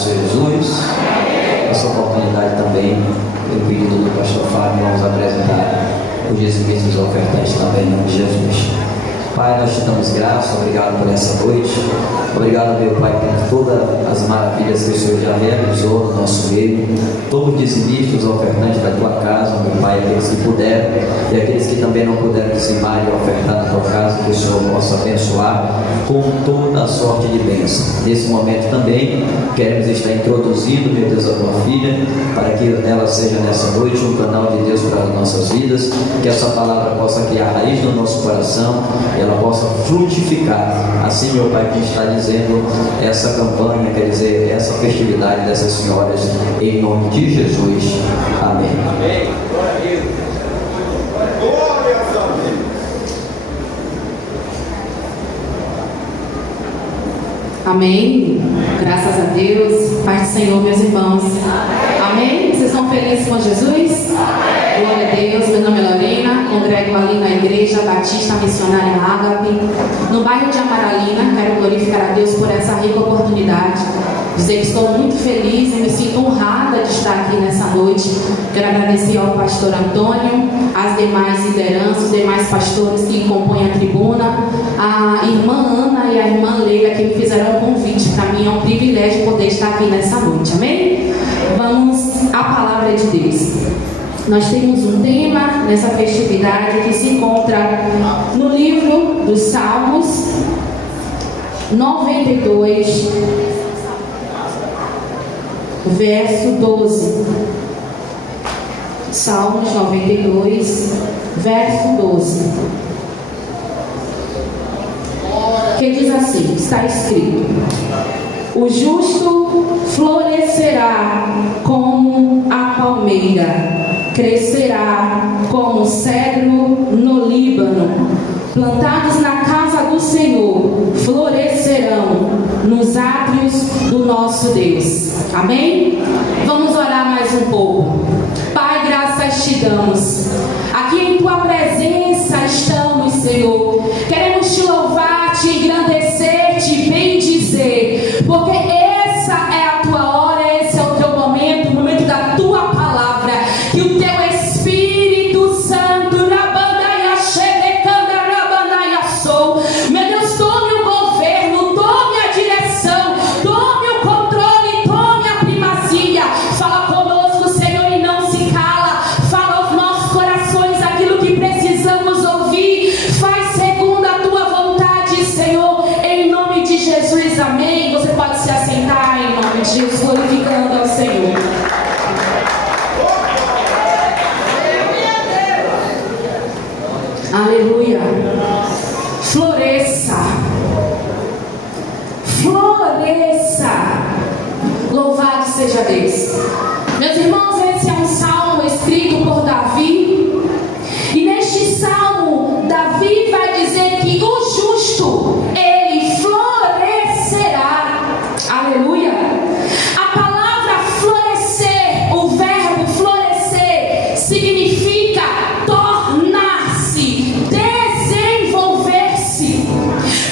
Senhor Jesus. Essa oportunidade também, pelo pedido do pastor Fábio, vamos apresentar os dizimistas ofertantes também em nome de Jesus. Pai, nós te damos graça, obrigado por essa noite. Obrigado, meu Pai, por todas as maravilhas que o Senhor já realizou no nosso meio. Todos os dizimistas, os ofertantes da tua casa, meu Pai, aqueles que puderam e aqueles que também não puderam dizimar e ofertar na tua casa, que o Senhor possa abençoar com toda a sorte de bênção. Nesse momento também, queremos estar introduzindo, meu Deus, a tua filha, para que ela seja nessa noite um canal de Deus para as nossas vidas, que essa palavra possa criar raiz no nosso coração, ela possa frutificar. Assim, meu Pai, que está dizendo essa campanha, quer dizer, essa festividade dessas senhoras, em nome de Jesus. Amém. Amém. Amém. Graças a Deus. Paz do Senhor, meus irmãos. Amém. Vocês estão felizes com Jesus? Glória a Deus. Meu nome é Lorena, congrego ali na Igreja Batista Missionária Ágape, no bairro de Amaralina. Quero glorificar a Deus por essa rica oportunidade. Dizer que estou muito feliz e me sinto honrada de estar aqui nessa noite. Quero agradecer ao pastor Antônio, às demais lideranças, os demais pastores que compõem a tribuna, a irmã Ana e a irmã Leila, que me fizeram um convite. Para mim é um privilégio poder estar aqui nessa noite. Amém? Vamos à palavra de Deus. Nós temos um tema nessa festividade que se encontra no livro dos Salmos 92, verso 12. Salmos 92, verso 12. Que diz assim, está escrito: o justo florescerá como a palmeira, crescerá como cedro no Líbano. Plantados na casa do Senhor, florescerão nos átrios do nosso Deus. Amém? Vamos orar mais um pouco. Pai, graças te damos. Aqui em tua presença estamos, Senhor. Queremos te louvar, te engrandecer, te bendizer, porque essa é a tua hora, esse é o teu momento, o momento da tua palavra. Que o teu Espírito Santo, meu Deus, tome o governo, tome a direção, tome o controle, tome a primazia. Fala conosco, Senhor, e não se cala. Fala aos nossos corações aquilo que precisamos ouvir. Faz segundo a tua vontade, Senhor, em nome de Jesus. Amém. Você pode se assentar em nome de Jesus, glorificando ao Senhor. Aleluia. Floresça, floresça, louvado seja Deus. Meus irmãos, esse é um salmo escrito por Davi, e neste salmo, Davi vai dizer que o justo, ele florescerá. Aleluia. A palavra florescer, o verbo florescer, significa tornar-se,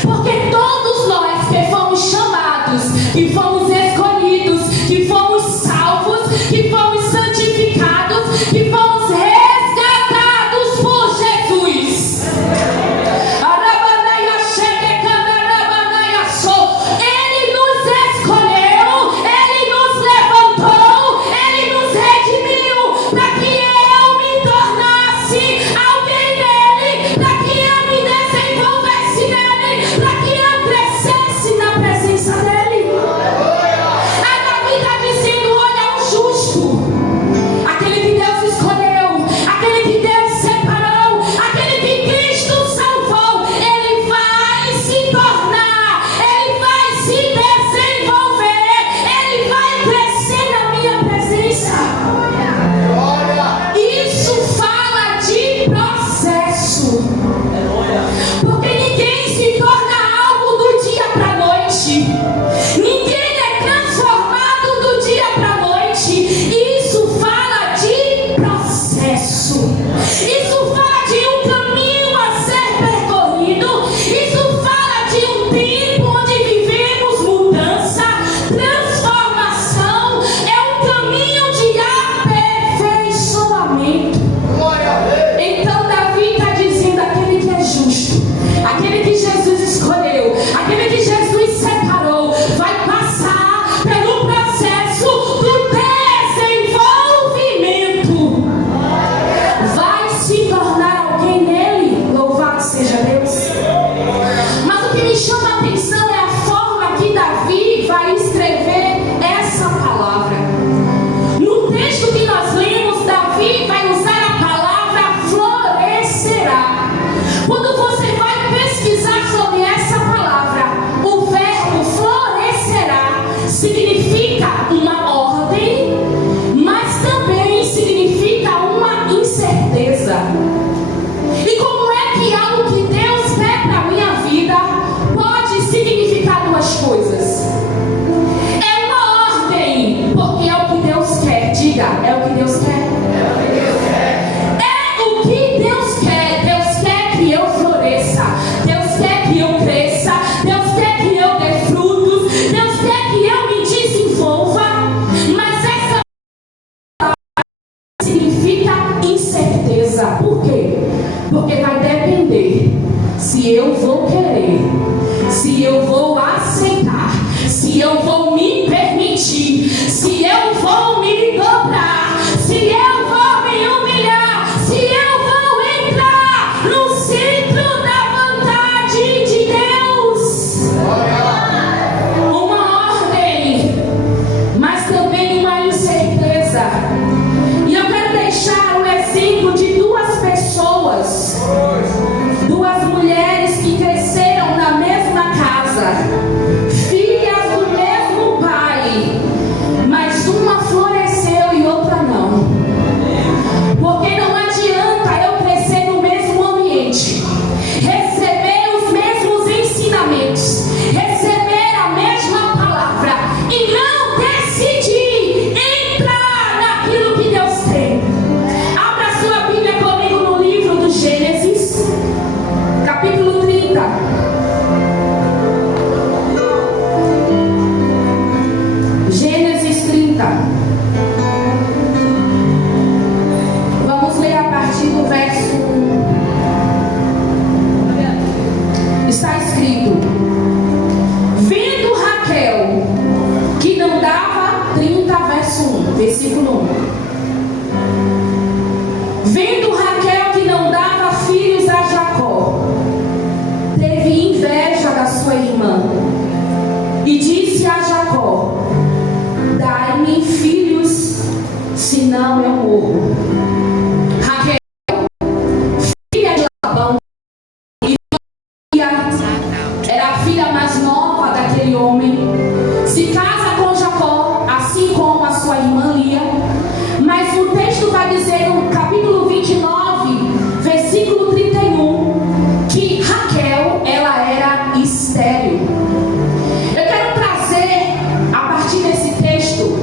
porque todos nós que fomos chamados, que fomos escolhidos, que fomos salvos, que fomos santificados, que fomos resgatados por Jesus. uma ordem, mas também significa uma incerteza. E como é que algo que Deus quer para a minha vida pode significar duas coisas? É uma ordem, porque é o que Deus quer. Diga, é o que Deus quer. É o que Deus quer. Deus quer que eu floresça. Deus quer que eu cresça. Deus quer que eu dê frutos. Deus quer que eu me desenvolva. Mas essa significa incerteza. Por quê? Porque vai depender se eu vou querer, se eu vou aceitar, se eu vou me permitir, se eu vou me dobrar, se eu vou me humilhar, se eu vou entrar no centro da vontade de Deus. Uma ordem, mas também uma incerteza. E eu quero deixar o exemplo de duas pessoas, duas mulheres que cresceram na mesma casa, filhas do mesmo pai, mas uma floresceu e outra não. Porque não adianta eu crescer no mesmo ambiente, receber os mesmos ensinamentos, receber a mesma palavra e não decidir entrar naquilo que Deus tem. Abra sua Bíblia comigo no livro do Gênesis, capítulo 30. Gênesis 30. Vamos ler a partir do verso 1. Está escrito: vendo Raquel que não dava 30, verso 1, versículo 1. Vendo Raquel que não dava filhos a Jacó, teve inveja da sua irmã e disse a Jacó: dai-me filhos, senão eu morro. Raquel, filha de Labão, era a filha mais nova daquele homem, se casa com Jacó, assim como a sua irmã Lia. Mas o texto vai dizer no capítulo 29, versículo 31, que Raquel, ela era estéril. Eu quero trazer, a partir desse texto,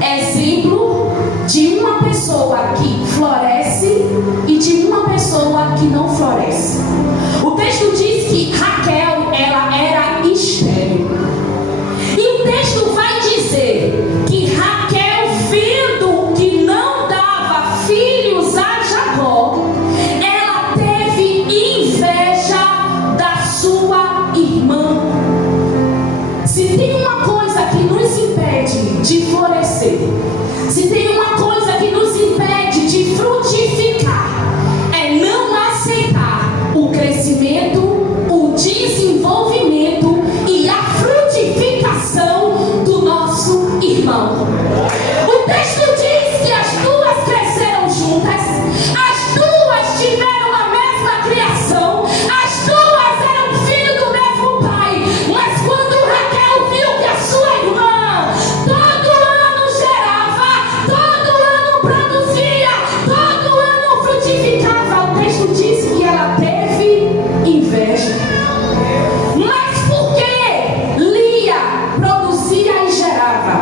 exemplo de uma pessoa que floresce e de uma pessoa que não floresce. O texto diz que Raquel, ela era estéril. E o texto vai dizer que Raquel, vendo que não dava filhos a Jacó, ela teve inveja da sua irmã. Se tem uma coisa que nos impede de florescer, se tem uma coisa que nos impede de frutificar, é não aceitar o crescimento, o desenvolvimento e a frutificação do nosso irmão. O texto diz que as duas cresceram juntas, as duas tiveram a mesma criação, as duas eram filhos do mesmo pai. Mas quando Raquel viu que a sua irmã todo ano gerava, todo ano produzia, todo ano frutificava, o texto diz que ela teve inveja. Mas por que Lia produzia e gerava?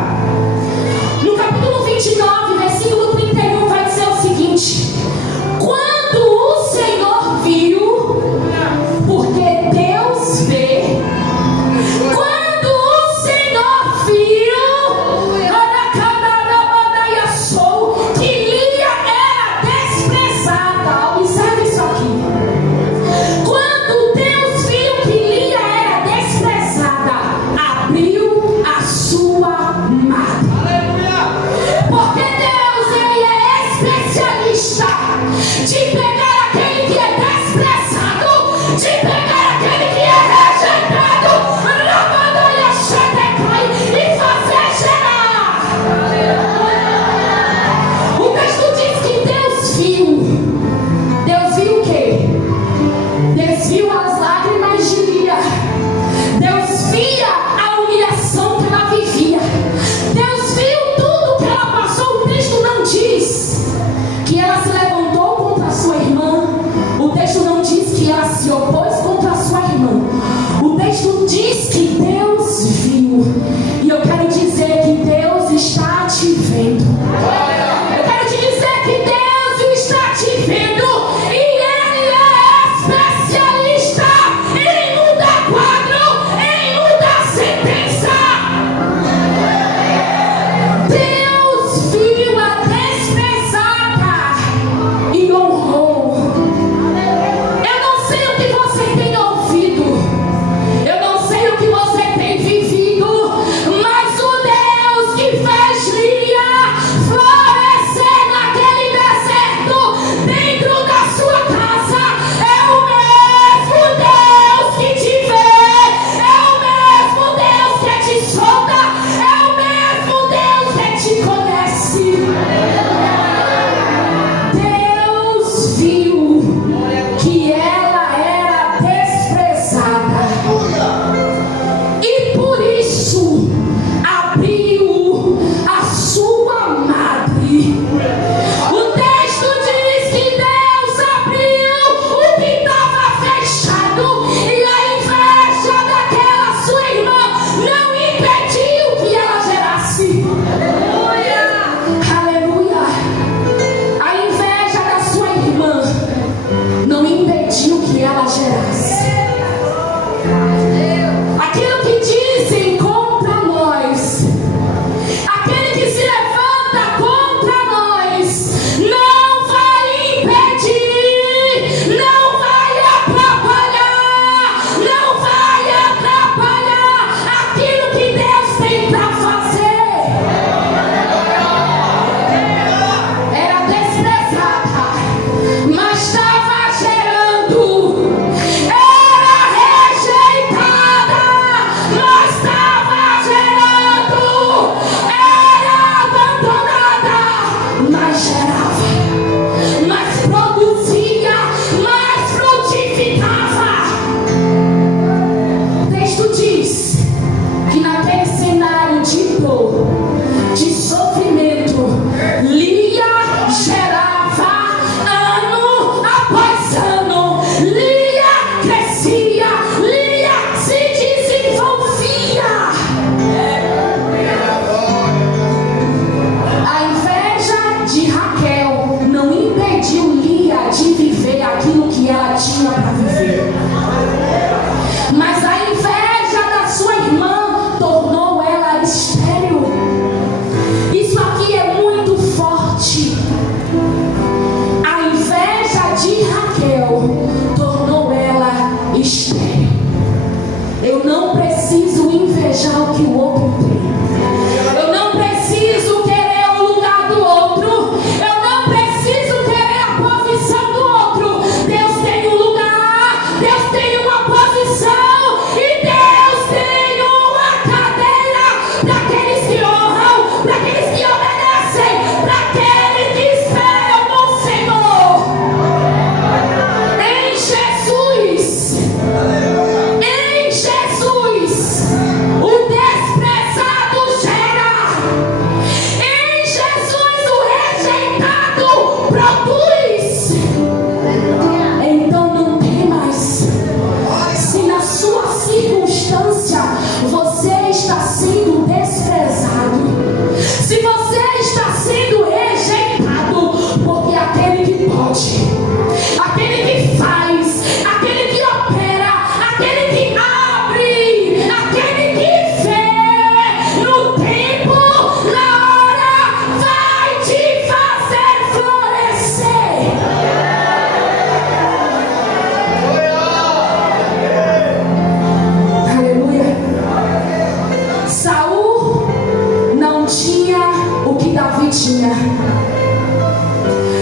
tinha.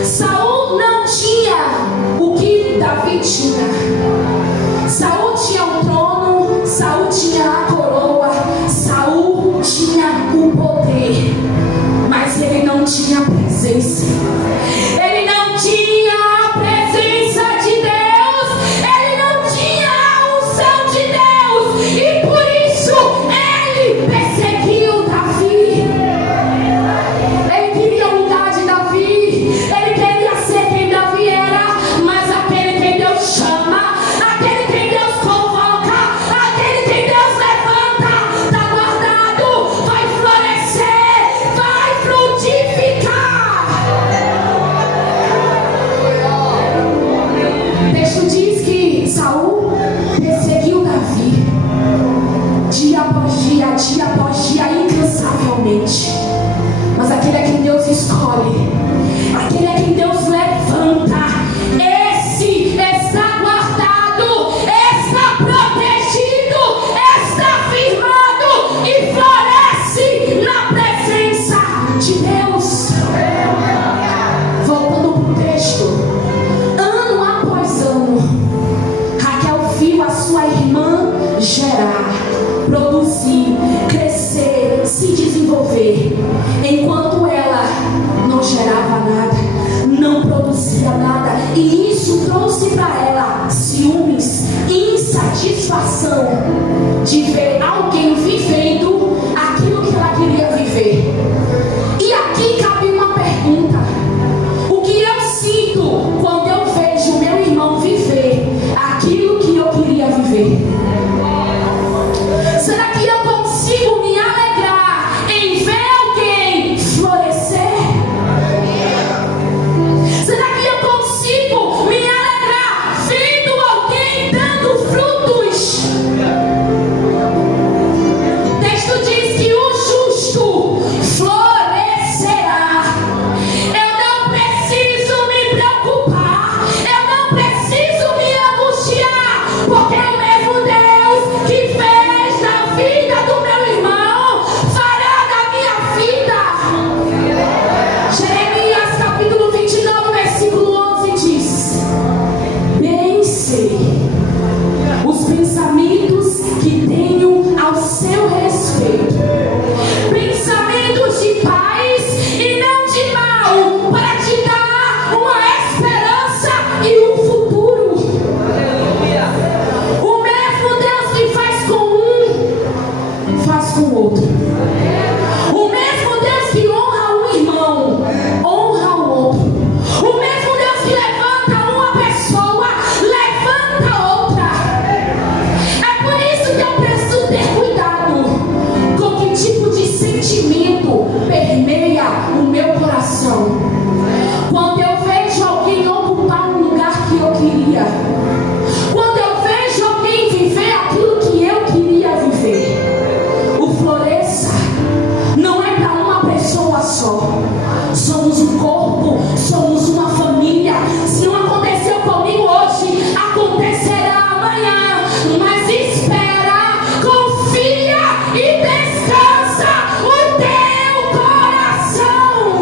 Saul não tinha o que Davi tinha. Saul tinha o trono, Saul tinha a coroa, Saul tinha o poder, mas ele não tinha a presença. Ele não tinha a presença de Deus, ele não tinha a unção de Deus, e por isso ele perseguiu Davi. Ele queria o lugar de Davi, ele queria ser quem Davi era, mas aquele quem Deus chama, aquele quem Deus convoca, aquele quem Deus levanta, está guardado, vai florescer, vai frutificar. O texto diz que Saul perseguiu Davi dia após dia, incansavelmente. Mas aquele é quem Deus escolhe, aquele é quem Deus levanta, esse está guardado, está protegido, está firmado e floresce na presença de Deus. Voltando para o texto, ano após ano, Raquel viu a sua irmã gerar, produzir, crescer, se desenvolver, enquanto ela não gerava nada, não produzia nada, e isso trouxe para ela ciúmes, insatisfação de ver alguém vivendo aquilo que ela queria viver. E aqui cabe uma pergunta: o que eu sinto quando eu vejo meu irmão viver aquilo que eu queria viver? Será que eu consigo me alegrar em ver alguém florescer? Será que eu consigo me alegrar vendo alguém dando frutos? O texto diz que o justo florescerá. Eu não preciso me preocupar, eu não preciso me angustiar, porque o mesmo Deus que fez na vida do meu irmão fará na minha vida. Jeremias capítulo 29, versículo 11 diz: bem sei os pensamentos que tenho ao seu respeito, pensamentos de paz e não de mal, para te dar uma esperança e um futuro. O mesmo Deus que faz com um, faz com o outro. O mesmo Deus que honra um irmão, honra o outro. O mesmo Deus que levanta uma pessoa, levanta outra. É por isso que eu preciso ter cuidado com que tipo de sentimento permeia o meu coração. Quando eu vejo alguém ocupar um lugar que eu queria, quando eu vejo alguém viver aquilo que eu queria viver, o floresça não é para uma pessoa só. Somos um corpo, somos uma família. Se não aconteceu comigo hoje, acontecerá amanhã. Mas espera, confia e descansa o teu coração.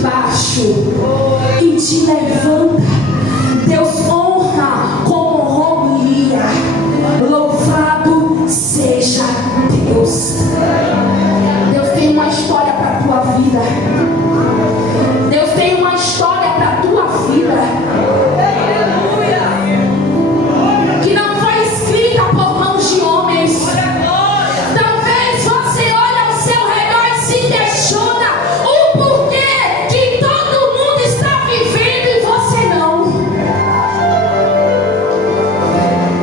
baixo e te levanta. Deus honra como honrou Lia. Louvado seja Deus. Deus tem uma história para a tua vida. Deus tem uma história para a tua vida que não foi escrita por mãos de homens. Talvez você olhe ao seu redor e se questiona o porquê que todo mundo está vivendo e você não.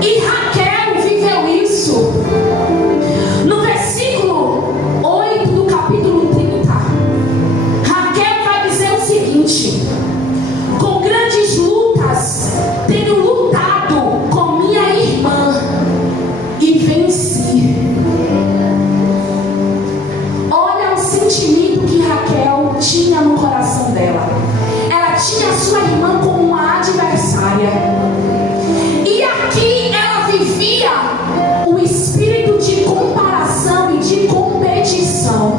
E Raquel viveu isso. No versículo 8 do capítulo 30, Raquel vai dizer o seguinte: com grandes lutas tenho lutado com minha irmã e venci. Olha o sentimento que Raquel tinha no coração dela. Ela tinha a sua irmã como uma adversária. E aqui ela vivia o espírito de comparação e de competição.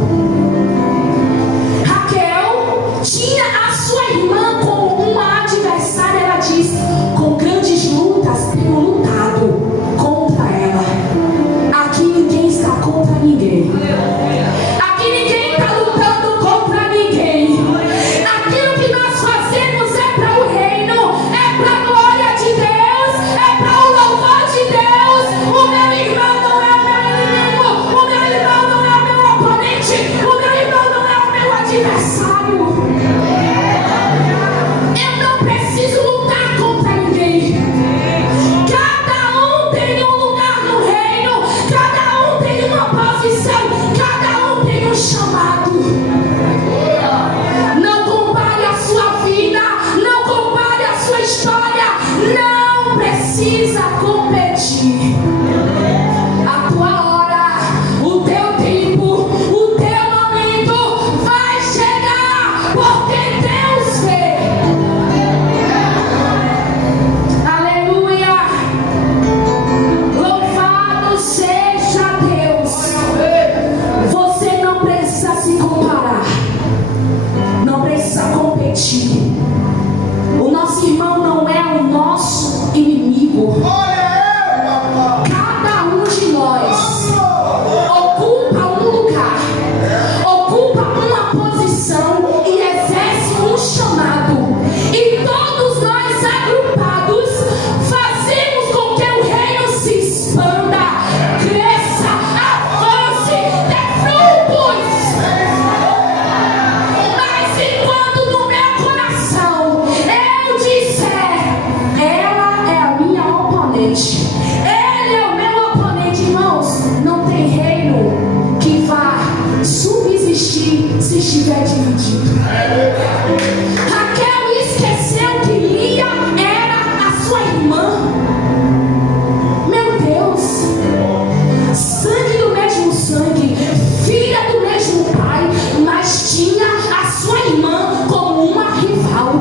Raquel tinha a sua irmã como uma adversária. Ela diz: com grandes lutas tenho lutado contra ela. Aqui ninguém está contra ninguém. Aqui ninguém está lutando contra ninguém. Aquilo que nós fazemos é para o reino, é para a glória de Deus, é para o louvor de Deus. O meu irmão não é o meu inimigo, o meu irmão não é o meu oponente, o meu irmão não é o meu adversário. Eu não preciso lutar contra ninguém. Cada um tem um lugar no reino, cada um tem uma posição, cada um tem um chamado. Não compare a sua vida, não compare a sua história, não precisa competir. A tua hora, o teu tempo, o teu momento vai chegar, porque Deus vê. Aleluia! Louvado seja Deus. Você não precisa se comparar, não precisa competir. O nosso irmão não é o nosso inimigo. Cada um de nós ocupa um lugar, ocupa uma posição e exerce um chamado. E todos nós agrupados fazemos com que o reino se expanda, cresça, avance, dê frutos. Mas enquanto no meu coração eu disser: ela é a minha oponente, ele é o meu oponente, irmãos, não tem reino que vá subsistir se estiver dividido. Raquel esqueceu que Lia era a sua irmã. Meu Deus, sangue do mesmo sangue, filha do mesmo pai, mas tinha a sua irmã como uma rival.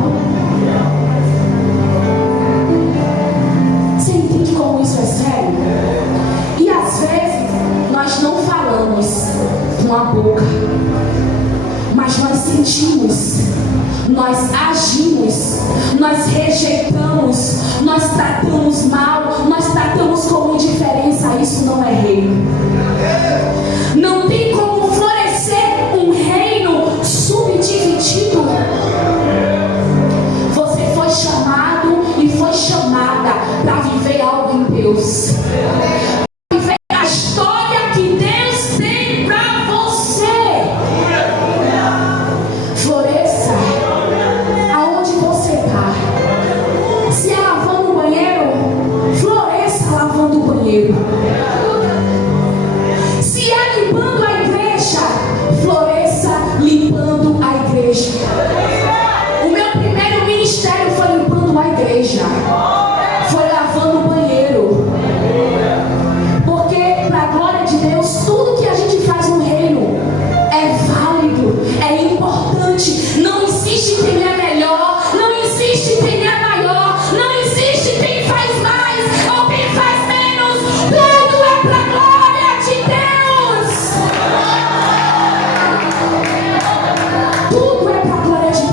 Você entende como isso é sério? E às vezes nós não falamos com a boca, mas nós sentimos, nós agimos, nós rejeitamos, nós tratamos mal, nós tratamos com indiferença. Isso não é reino. Não tem como florescer um reino subdividido. Você foi chamado e foi chamada para viver algo em Deus. Viver a história que Deus tem para você. Floresça aonde você está. Se é lavando o banheiro, floresça lavando o banheiro. Se é limpando a igreja, floresça limpando a igreja. O meu primeiro ministério foi limpando a igreja, foi lavando o banheiro. Porque, para a glória de Deus, tudo que a gente faz no reino é válido, é importante. Não existe quem é melhor, não existe quem é maior, não existe quem faz mais ou quem faz menos. Tudo é para a glória de Deus. Tudo é para a glória de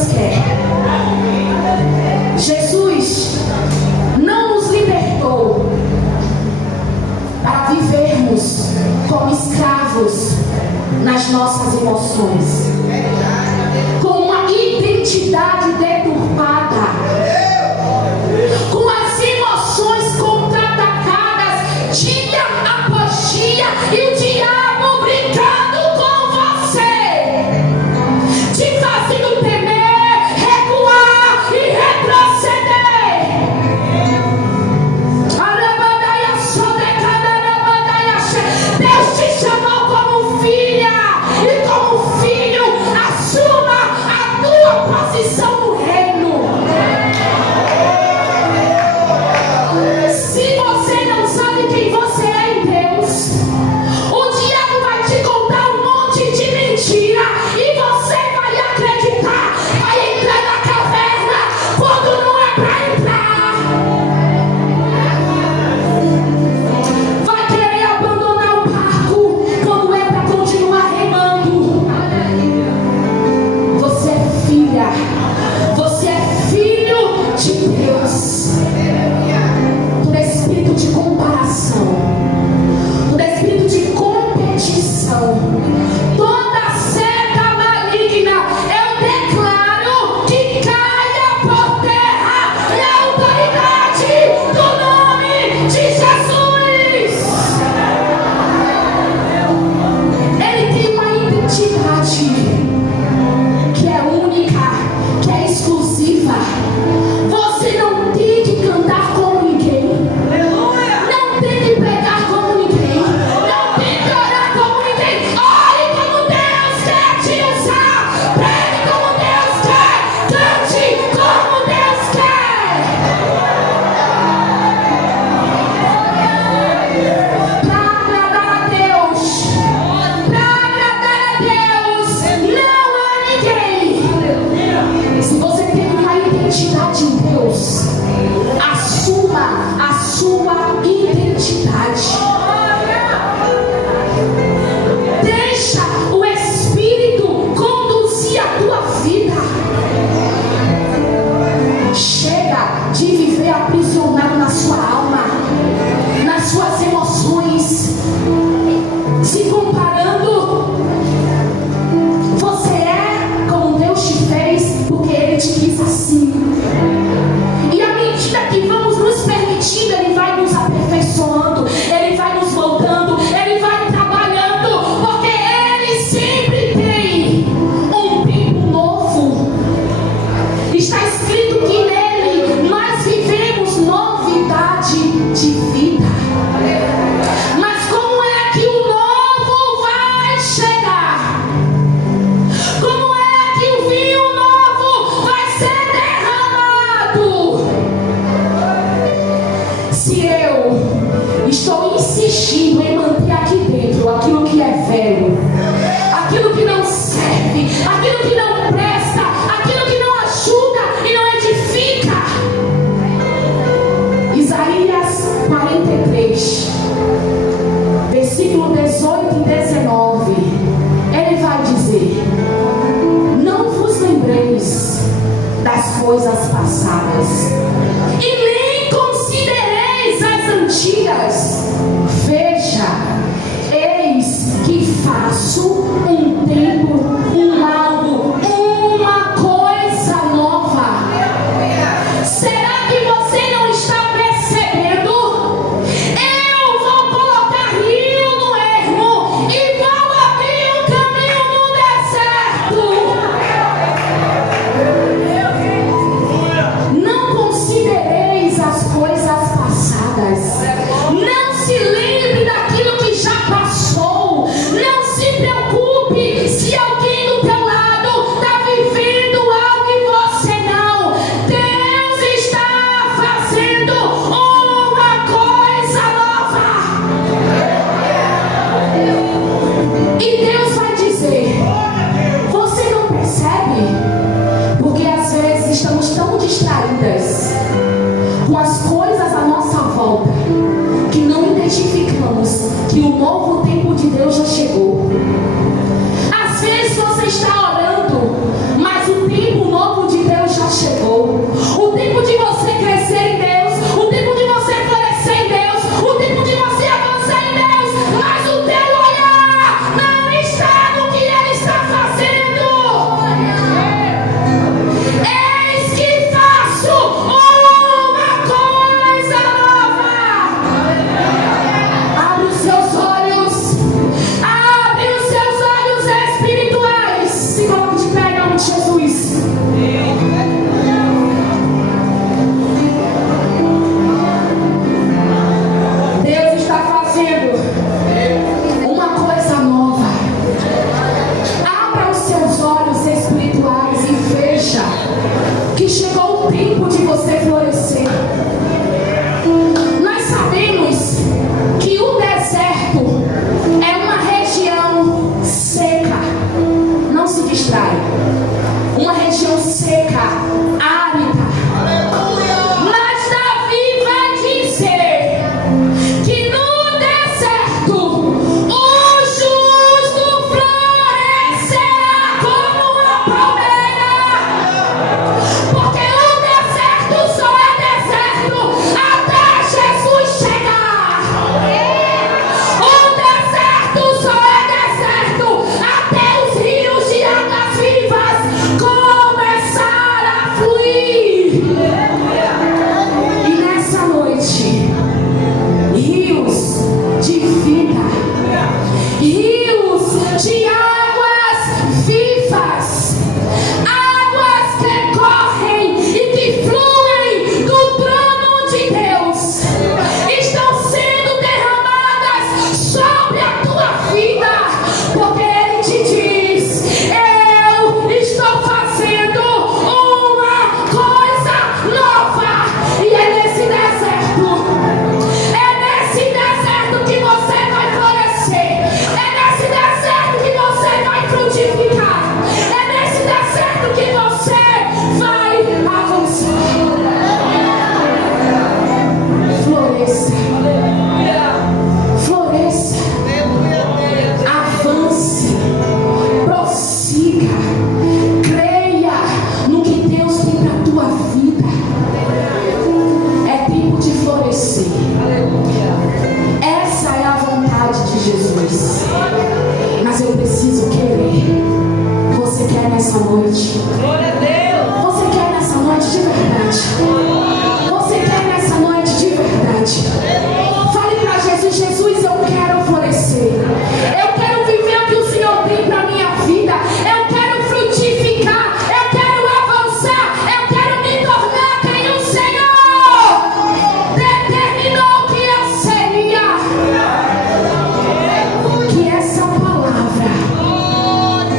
Deus quer. Jesus não nos libertou para vivermos como escravos nas nossas emoções, com uma identidade deturpada, com as emoções contra-atacadas dia após dia e o diabo brincando com você, te fazendo temer, recuar e retroceder. Deus te chamou como filha e como filho, assuma a tua posição no reino. Se você não sabe quem você é em Deus, o diabo vai te contar um monte de mentira e você vai acreditar, vai entrar na caverna quando não é para entrar, vai querer abandonar o barco quando é para continuar remando. Você é filha, você é filho de Deus. Todo espírito de comparação, todo espírito de competição, toda seta maligna, eu declaro que caia por terra na autoridade do nome de Jesus. Ele tem uma identidade que é única, que é exclusiva. Você não tem que cantar como ninguém, não tem que pregar como ninguém, não tem que orar como ninguém. Ore como Deus quer te usar, pregue como Deus quer, cante como Deus quer. Para agradar a Deus, não há ninguém. Se você tem uma identidade em Deus, assuma a sua identidade. Deixa o Espírito conduzir a tua vida. Chega de viver aprisionado na sua alma, nas suas emoções, se comparando. Você é como Deus te fez porque Ele te quis assim. E à medida que vamos nos permitindo, Ele vai nos aperfeiçoando, Ele vai nos moldando, Ele vai trabalhando, porque Ele sempre tem um tempo novo. Está escrito que nele nós vivemos novidade de vida. Mas como é que o novo vai chegar? Como é que o vinho novo vai ser derramado? Se eu estou insistindo em manter aqui dentro aquilo que é velho, aquilo que não serve, aquilo que não presta, aquilo que não ajuda e não edifica. Isaías 43, versículo 18 e 19, ele vai dizer: não vos lembreis das coisas passadas e nem considereis as antigas. Veja, eis que faço um tempo, um algo, uma coisa nova. Será que você não está percebendo? Eu vou colocar rio no ermo e vou abrir um caminho no deserto. Não consigo noite? Você quer nessa noite de verdade? Você quer nessa noite de verdade? Fale para Jesus: Jesus, eu quero florescer. Eu quero viver o que o Senhor tem para minha vida. Eu quero frutificar. Eu quero avançar. Eu quero me tornar quem o Senhor determinou que eu seria. Que essa palavra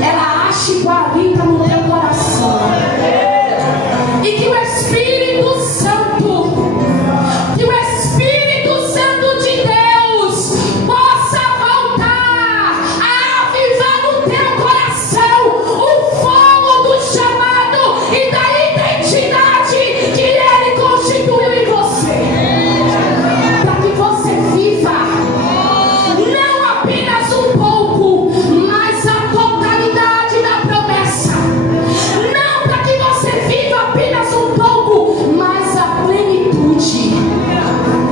ela ache guarida no teu coração. E que o Espírito Santo de Deus possa voltar a avivar no teu coração o fogo do chamado e da identidade que Ele constituiu em você, para que você viva não apenas um pouco, mas a totalidade da promessa. Não para que você viva apenas um pouco, mas a plenitude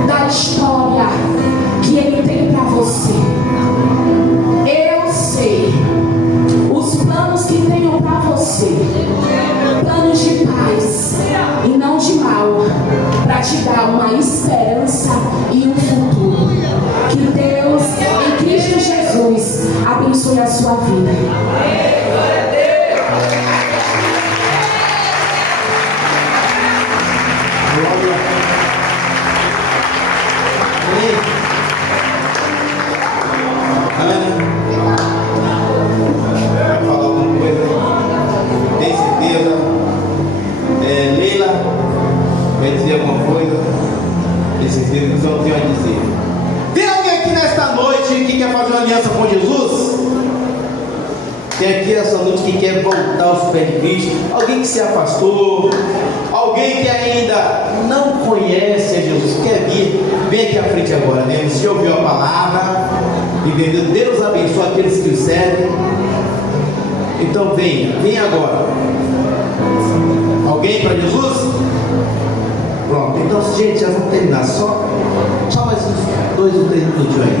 da história que Ele tem para você. Eu sei os planos que tenho para você, planos de paz e não de mal, para te dar uma esperança e um futuro. Que Deus, em Cristo Jesus, abençoe a sua vida. Ana, vai falar alguma coisa? Tem certeza? Leila, vai dizer alguma coisa? Tem certeza que só tem a dizer. Tem alguém aqui nesta noite que quer fazer uma aliança com Jesus? Tem aqui essa noite que quer voltar aos pés de Cristo? Alguém que se afastou? Alguém que ainda não conhece a Jesus? Quer vir? Vem aqui à frente agora, né? Você já ouviu a palavra? Entendeu? Deus abençoe aqueles que o servem. Então venha agora. Alguém para Jesus? Pronto, então gente, já vamos terminar. Só mais uns 2 ou 3 minutos aí.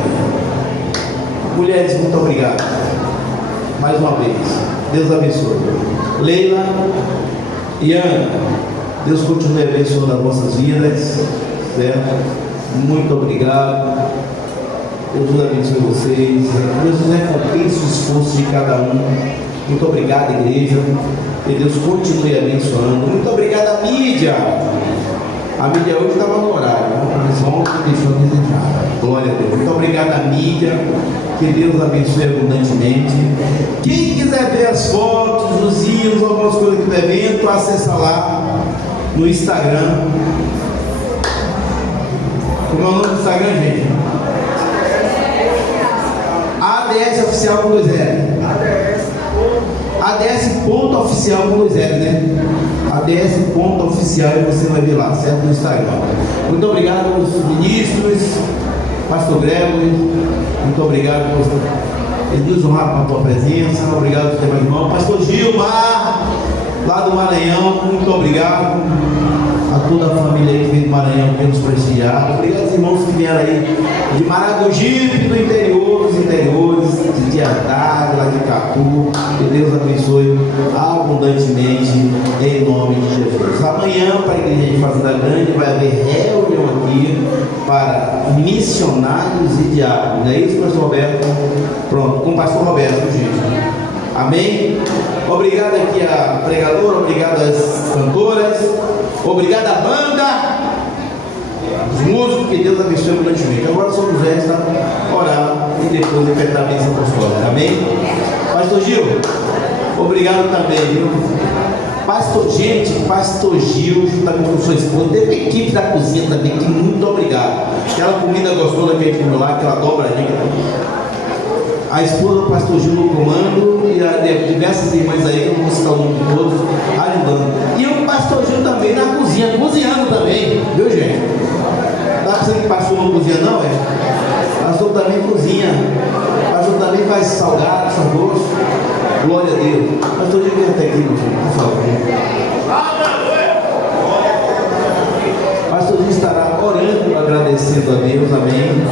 Mulheres, muito obrigado. Mais uma vez. Deus abençoe. Leila e Ana, Deus continue abençoando as vossas vidas. Certo? Muito obrigado. Deus abençoe vocês. Deus recompense o esforço de cada um. Muito obrigado, igreja. Que Deus continue abençoando. Muito obrigado, mídia. A mídia hoje estava no horário. Mas ontem deixou a desejar. Glória a Deus. Muito obrigado, mídia. Que Deus abençoe abundantemente. Quem quiser ver as fotos, os hinos, algumas coisas do evento, acessa lá no Instagram. Como é o nome do Instagram, gente? ADS Oficial com 2 L. ADS.oficial com 2 L, né? ADS.oficial e você vai ver lá, certo? No Instagram. Muito obrigado aos ministros, Pastor Gregory. Muito obrigado por nos honrar com a tua presença. Obrigado por ter mais irmão. Pastor Gilmar, lá do Maranhão. Muito obrigado a toda a família aí que veio do Maranhão que nos prestigiar. Obrigado aos irmãos que vieram aí de Maragogipe, do interior, dos interiores, de Diadá, lá de Catu. Que Deus abençoe abundantemente em nome de Jesus. Amanhã, para a igreja de Fazenda Grande, vai haver reunião aqui para missionários e diáconos. É isso, pastor Roberto? Pronto, com o pastor Roberto, gente. Amém? Obrigado aqui a pregadora, obrigado às cantoras, obrigado à banda, os músicos, que Deus abençoe abundantemente. Agora só nos resta orar e depois efetuar a bênção apostólica. Amém? Pastor Gil, obrigado também, viu? Pastor Gil, juntamente com sua esposa, teve a equipe da cozinha também, que muito obrigado. Aquela comida gostosa que a gente comeu lá, aquela dobradinha. A esposa do pastor Gil no comando e diversas irmãs aí, que eu não vou citar o nome de todos, ajudando. E o pastor Gil também na cozinha, cozinhando também, viu, gente? Dá pra você que pastor não cozinha, não, é? O pastor também cozinha. O pastor também faz salgado, arroz. Glória a Deus. Pastor Gil, vem até aqui, meu filho, por favor. Pastor Gil estará orando, agradecendo a Deus, amém.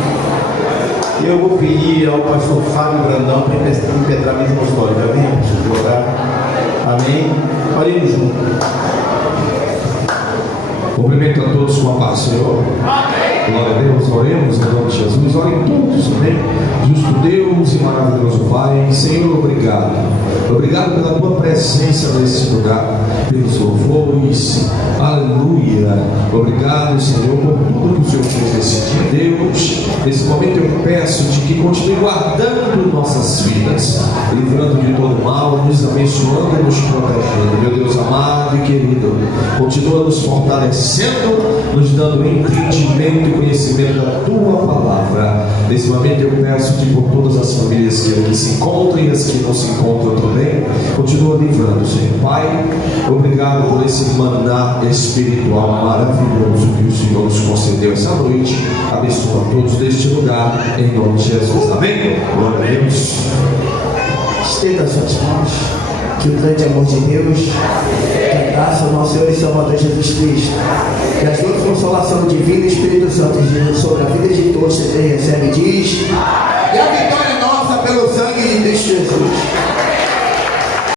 E eu vou pedir ao pastor Fábio Brandão para impetrar a mesa apostólica. Venha, pastor, orar. Amém? Oremos juntos. Cumprimento a todos com a paz, Senhor. Glória a Deus, oremos em nome de Jesus. Orem todos, amém? Justo Deus e maravilhoso Pai, Senhor, obrigado. Obrigado pela tua presença nesse lugar, pelos louvores, aleluia. Obrigado, Senhor, por tudo que o Senhor fez nesse dia. Deus, nesse momento eu peço de que continue guardando nossas vidas, livrando de todo mal, nos abençoando e nos protegendo. Meu Deus amado e querido, continua nos fortalecendo, nos dando entendimento e conhecimento da tua palavra. Nesse momento eu peço-te por todas as famílias que aqui se encontram e as que não se encontram também, continua livrando, Senhor. Pai, obrigado por esse maná espiritual maravilhoso que o Senhor nos concedeu essa noite. Abençoa a todos deste lugar, em nome de Jesus. Amém? Glória a Deus. Estenda as suas mãos, que o grande amor de Deus, que a graça do nosso Senhor e Salvador Jesus Cristo, que as duas consolações divina e Espírito Santo sobre a vida de todos que recebe, diz: e a vitória nossa pelo sangue de Cristo Jesus.